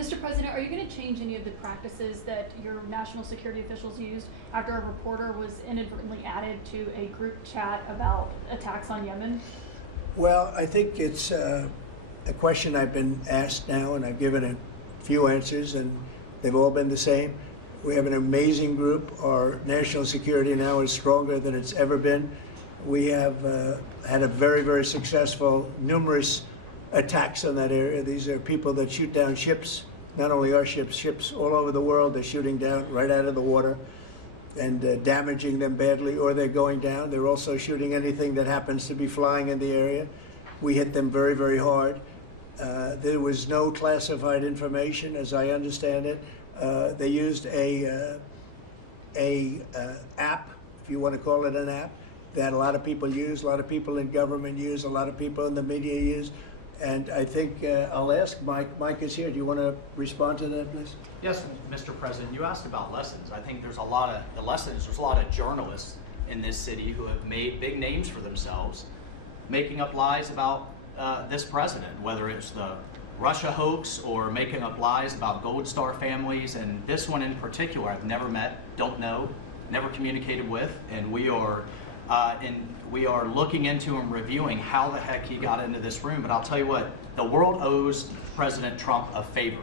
Mr. President, are you going to change any of the practices that your national security officials used after a reporter was inadvertently added to a group chat about attacks on Yemen? Well, I think it's a question I've been asked now, and I've given a few answers, and they've all been the same. We have an amazing group. Our national security now is stronger than it's ever been. We have had a very, very successful, numerous attacks on that area. These are people that shoot down ships, not only our ships, ships all over the world. They're shooting down right out of the water and damaging them badly, or they're going down. They're also shooting anything that happens to be flying in the area. We hit them very, very hard. There was no classified information, as I understand it. They used a app, if you want to call it an app, that a lot of people use, a lot of people in government use, a lot of people in the media use. And I think I'll ask Mike. Mike is here. Do you want to respond to that, please? Yes, Mr. President. You asked about lessons. I think there's a lot of lessons. There's a lot of journalists in this city who have made big names for themselves, making up lies about this president, whether it's the Russia hoax or making up lies about Gold Star families. And this one in particular, I've never met, don't know, never communicated with, and we are looking into and reviewing how the heck he got into this room. But I'll tell you what, the world owes President Trump a favor.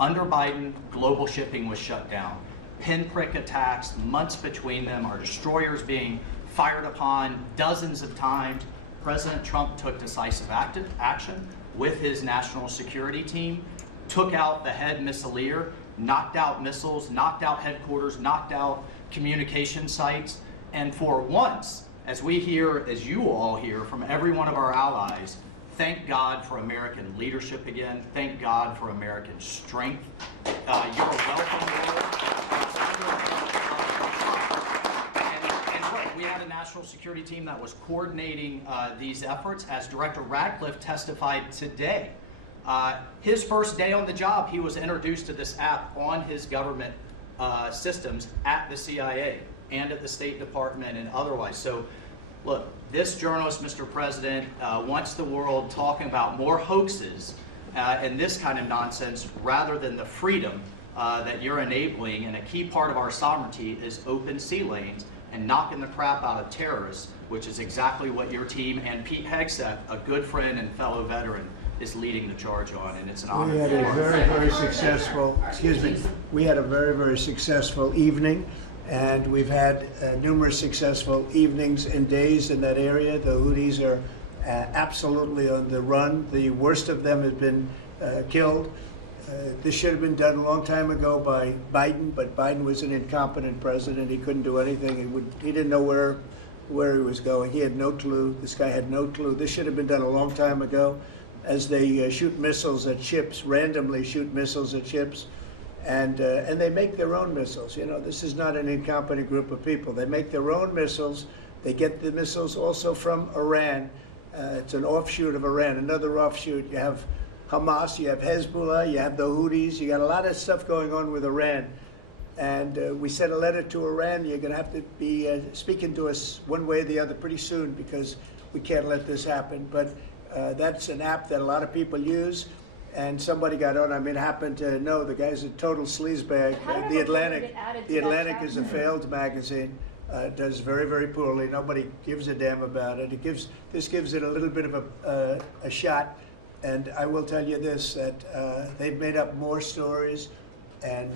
Under Biden, global shipping was shut down. Pinprick attacks, months between them, our destroyers being fired upon dozens of times. President Trump took decisive action with his national security team, took out the head missileer, knocked out missiles, knocked out headquarters, knocked out communication sites. And for once, as we hear, as you all hear from every one of our allies, thank God for American leadership again. Thank God for American strength. You're a welcome, Lord. And look, we had a national security team that was coordinating these efforts. As Director Radcliffe testified today, his first day on the job, he was introduced to this app on his government systems at the CIA and at the State Department and otherwise. So look, this journalist, Mr. President, wants the world talking about more hoaxes and this kind of nonsense rather than the freedom that you're enabling. And a key part of our sovereignty is open sea lanes and knocking the crap out of terrorists, which is exactly what your team and Pete Hegseth, a good friend and fellow veteran, is leading the charge on, and it's an honor. We had a very, very successful, we had a very, very successful evening. And we've had numerous successful evenings and days in that area. The Houthis are absolutely on the run. The worst of them has been killed. This should have been done a long time ago by Biden, but Biden was an incompetent president. He couldn't do anything. He didn't know where he was going. He had no clue. This guy had no clue. This should have been done a long time ago. As they shoot missiles at ships, randomly shoot missiles at ships. And they make their own missiles. You know, this is not an incompetent group of people. They make their own missiles. They get the missiles also from Iran. It's an offshoot of Iran, another offshoot. You have Hamas, you have Hezbollah, you have the Houthis. You got a lot of stuff going on with Iran. And we sent a letter to Iran. You're going to have to be speaking to us one way or the other pretty soon, because we can't let this happen. But that's an app that a lot of people use. And somebody got on. I mean, happened to know the guy's a total sleazebag. The Atlantic is a failed magazine. Does very, very poorly. Nobody gives a damn about it. This gives it a little bit of a shot. And I will tell you this: that they've made up more stories, and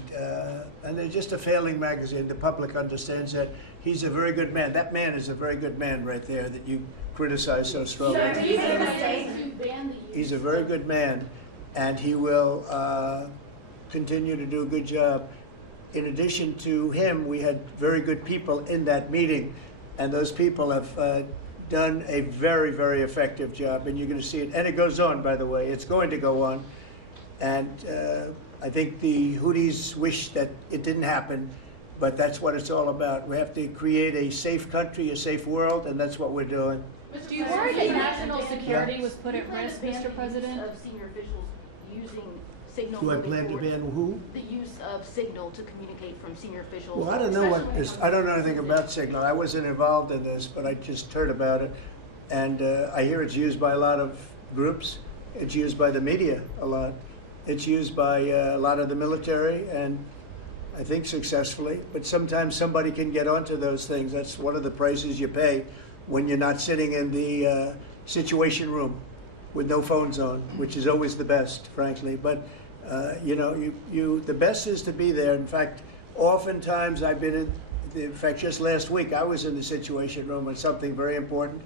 they're just a failing magazine. The public understands that. He's a very good man. That man is a very good man right there that you criticize so strongly. He's a very good man. And he will continue to do a good job. In addition to him, we had very good people in that meeting, and those people have done a very, very effective job, and you're going to see it. And it goes on, by the way. It's going to go on. And I think the Houthis wish that it didn't happen, but that's what it's all about. We have to create a safe country, a safe world, and that's what we're doing. Do you worry that national security was put at risk, Mr. President? Of senior officials using signal. Do I plan to ban who? The use of signal to communicate from senior officials. Well, I don't know I don't know anything about signal. I wasn't involved in this, but I just heard about it. And I hear it's used by a lot of groups. It's used by the media a lot. It's used by a lot of the military, and I think successfully. But sometimes somebody can get onto those things. That's one of the prices you pay when you're not sitting in the situation room with no phones on, which is always the best, frankly. But you know, the best is to be there. In fact, oftentimes I've been in fact, just last week I was in the situation room on something very important,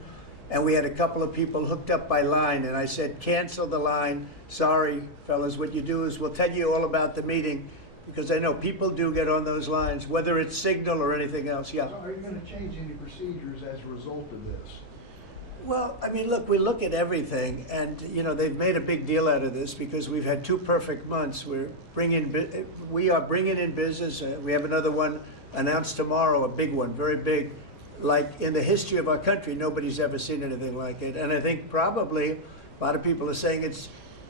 and we had a couple of people hooked up by line, and I said, cancel the line. Sorry, fellas, what you do is we'll tell you all about the meeting, because I know people do get on those lines, whether it's Signal or anything else. Yeah. So are you going to change any procedures as a result of this? Well, I mean, look, we look at everything, and you know, they've made a big deal out of this because we've had 2 perfect months. We are bringing in business. We have another one announced tomorrow, a big one, very big. Like in the history of our country, nobody's ever seen anything like it. And I think probably a lot of people are saying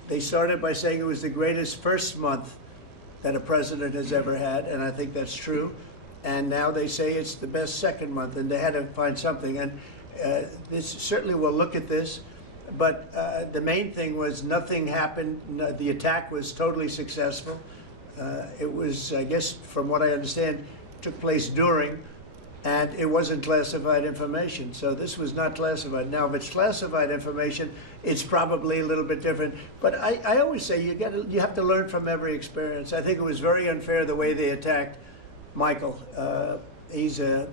they started by saying it was the greatest first month that a president has ever had, and I think that's true. And now they say it's the best second month, and they had to find something. And this certainly will look at this, but the main thing was nothing happened. The attack was totally successful. It was, I guess, from what I understand, took place during, and it wasn't classified information. So this was not classified. Now, if it's classified information, it's probably a little bit different. But I always say you have to learn from every experience. I think it was very unfair the way they attacked Michael. He's a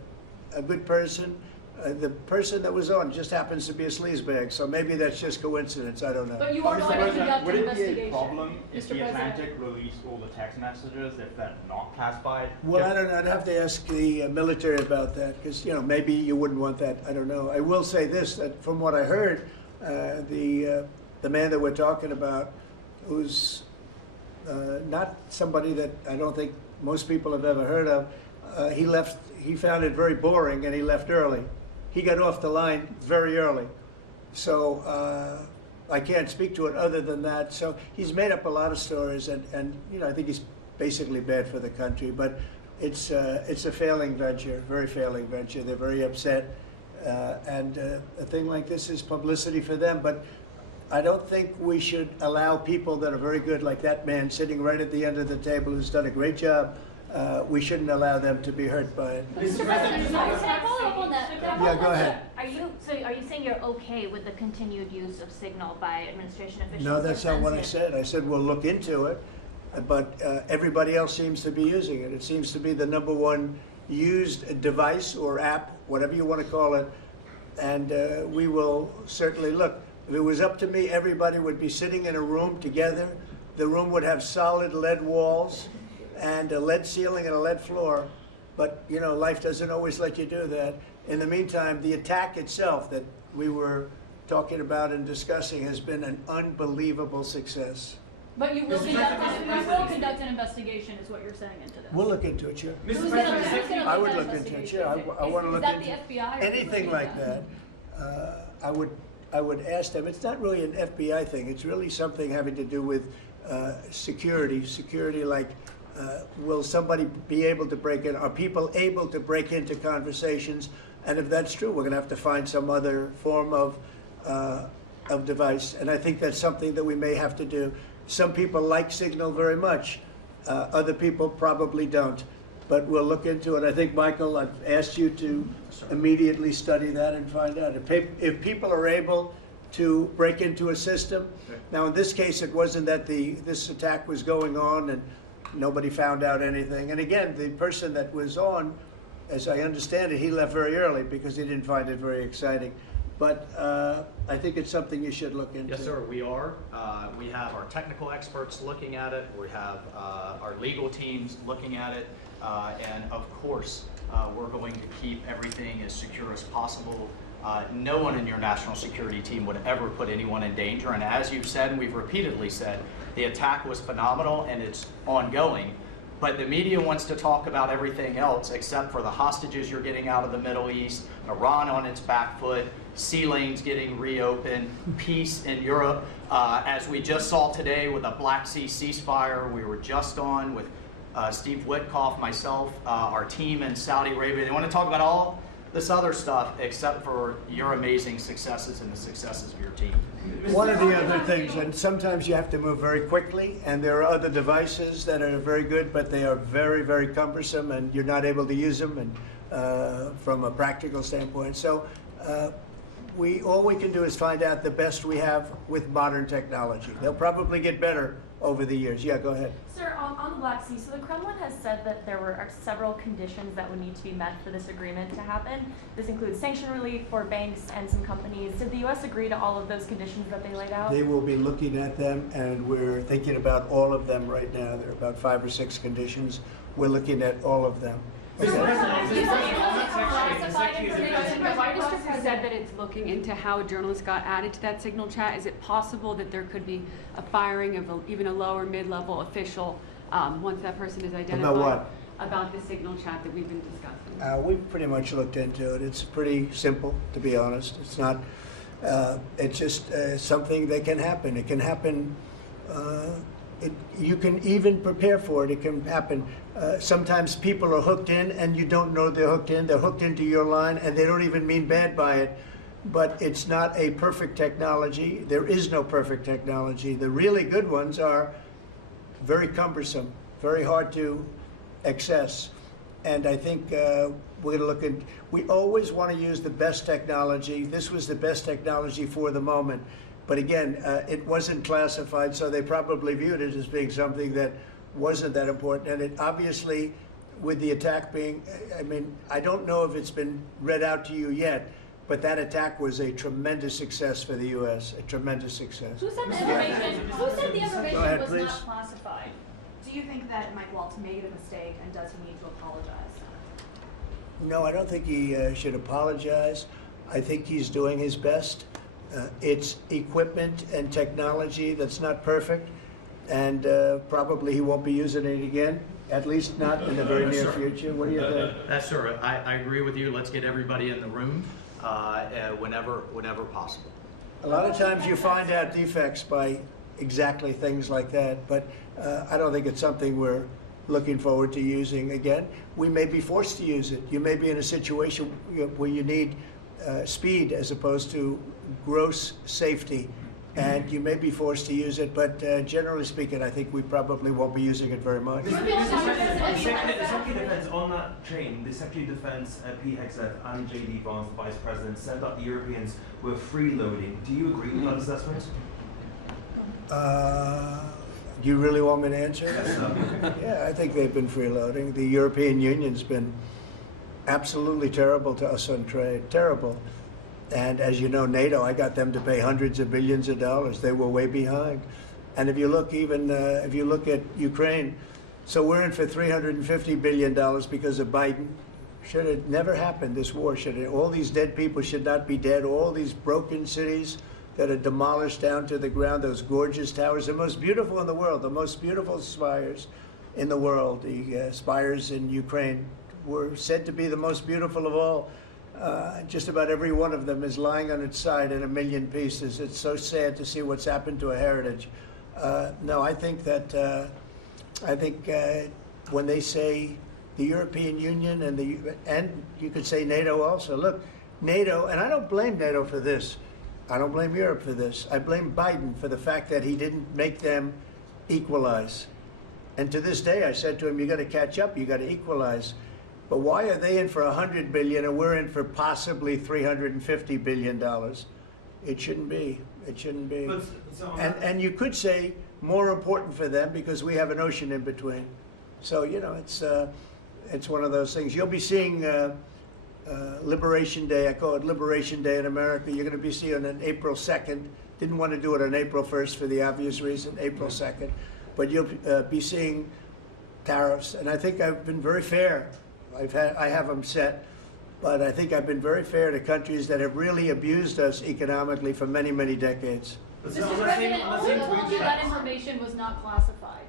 good person. The person that was on just happens to be a sleazebag, so maybe that's just coincidence. I don't know. But you are going to conduct would an it be investigation. a problem if Mr. the President. Atlantic released all the text messages if they're not classified? Well, I don't know. I'd have to ask the military about that, because you know, maybe you wouldn't want that. I don't know. I will say this: that from what I heard, the man that we're talking about, who's not somebody that I don't think most people have ever heard of, he left. He found it very boring, and he left early. He got off the line very early. So I can't speak to it other than that. So he's made up a lot of stories, and you know, I think he's basically bad for the country. But it's a failing venture, very failing venture. They're very upset, and a thing like this is publicity for them. But I don't think we should allow people that are very good, like that man sitting right at the end of the table, who's done a great job. We shouldn't allow them to be hurt by it. Mr. President, can I follow up on that? Yeah, go ahead. Are you saying you're okay with the continued use of Signal by administration officials? No, that's not what I said. I said we'll look into it, but everybody else seems to be using it. It seems to be the #1 used device or app, whatever you want to call it, and we will certainly look. If it was up to me, everybody would be sitting in a room together. The room would have solid lead walls and a lead ceiling and a lead floor. But, you know, life doesn't always let you do that. In the meantime, the attack itself that we were talking about and discussing has been an unbelievable success. But you will conduct an investigation, is what you're saying into this. We'll look into it, sure. Who's gonna I lead would that look into it, investigation? sure. I want to Is look that into the FBI or who's anything leading like that. I would ask them. It's not really an FBI thing. It's really something having to do with security. Security, like, will somebody be able to break in? Are people able to break into conversations? And if that's true, we're going to have to find some other form of device. And I think that's something that we may have to do. Some people like Signal very much. Other people probably don't. But we'll look into it. I think, Michael, I've asked you to immediately study that and find out. If people are able to break into a system, now in this case it wasn't that this attack was going on and nobody found out anything. And again, the person that was on, as I understand it, he left very early because he didn't find it very exciting. But I think it's something you should look into. Yes, sir, we are. We have our technical experts looking at it. We have our legal teams looking at it. And of course, we're going to keep everything as secure as possible. No one in your national security team would ever put anyone in danger. And as you've said, and we've repeatedly said, the attack was phenomenal and it's ongoing. But the media wants to talk about everything else except for the hostages you're getting out of the Middle East, Iran on its back foot, sea lanes getting reopened, peace in Europe. As we just saw today with the Black Sea ceasefire, we were just on with Steve Witkoff, myself, our team in Saudi Arabia. They want to talk about all this other stuff except for your amazing successes and the successes of your team. One of the other things, and sometimes you have to move very quickly, and there are other devices that are very good, but they are very, very cumbersome, and you're not able to use them, and from a practical standpoint. So all we can do is find out the best we have with modern technology. They'll probably get better over the years. Yeah, go ahead. Sir, on the Black Sea, so the Kremlin has said that there were several conditions that would need to be met for this agreement to happen. This includes sanction relief for banks and some companies. Did the U.S. agree to all of those conditions that they laid out? They will be looking at them, and we're thinking about all of them right now. There are about 5 or 6 conditions. We're looking at all of them. Okay. Why district has said that it's looking into how journalists got added to that signal chat. Is it possible that there could be a firing of even a lower mid-level official once that person is identified? About what? About the signal chat that we've been discussing. We've pretty much looked into it. It's pretty simple, to be honest. It's not, it's just something that can happen. It can happen, you can even prepare for it. It can happen. Sometimes people are hooked in and you don't know they're hooked in. They're hooked into your line and they don't even mean bad by it. But it's not a perfect technology. There is no perfect technology. The really good ones are very cumbersome, very hard to access. And I think we're going to look at, we always want to use the best technology. This was the best technology for the moment. But again, it wasn't classified, so they probably viewed it as being something that wasn't that important. And it obviously, with the attack being, I mean, I don't know if it's been read out to you yet, but that attack was a tremendous success for the U.S., a tremendous success. Who said the information Go ahead, was please. not classified? Do you think that Mike Waltz made a mistake, and does he need to apologize? No, I don't think he should apologize. I think he's doing his best. It's equipment and technology that's not perfect, and probably he won't be using it again, at least not in the very near future. What do you think? That's sir. I agree with you. Let's get everybody in the room whenever possible. A lot of times you find out defects by exactly things like that, but I don't think it's something we're looking forward to using again. We may be forced to use it. You may be in a situation where you need speed as opposed to gross safety, and you may be forced to use it, but generally speaking, I think we probably won't be using it very much. The Secretary of Defense on that train, the Secretary of Defense, Pete Hegseth and J.D. Vance, the Vice President, said that the Europeans were freeloading. Do you agree with that assessment? Do you really want me to answer? Yes, Yeah, I think they've been freeloading. The European Union's been absolutely terrible to us on trade, terrible. And as you know, NATO, I got them to pay hundreds of billions of dollars. They were way behind. And if you look even, if you look at Ukraine, so we're in for $350 billion because of Biden. Should have never happened, this war. All these dead people should not be dead. All these broken cities that are demolished down to the ground, those gorgeous towers, the most beautiful in the world, the most beautiful spires in the world. The spires in Ukraine were said to be the most beautiful of all. Just about every one of them is lying on its side in a million pieces. It's so sad to see what's happened to a heritage. No, I think that when they say the European Union and you could say NATO also. Look, NATO, and I don't blame NATO for this. I don't blame Europe for this. I blame Biden for the fact that he didn't make them equalize. And to this day, I said to him, you got to catch up, you got to equalize. But why are they in for $100 billion and we're in for possibly $350 billion? It shouldn't be. It shouldn't be. And you could say more important for them because we have an ocean in between. So, you know, it's one of those things. You'll be seeing Liberation Day. I call it Liberation Day in America. You're going to be seeing on April 2nd. Didn't want to do it on April 1st for the obvious reason, April 2nd. But you'll be seeing tariffs. And I think I've been very fair. I have them set, but I think I've been very fair to countries that have really abused us economically for many, many decades. Mr. President, who told you that information was not classified?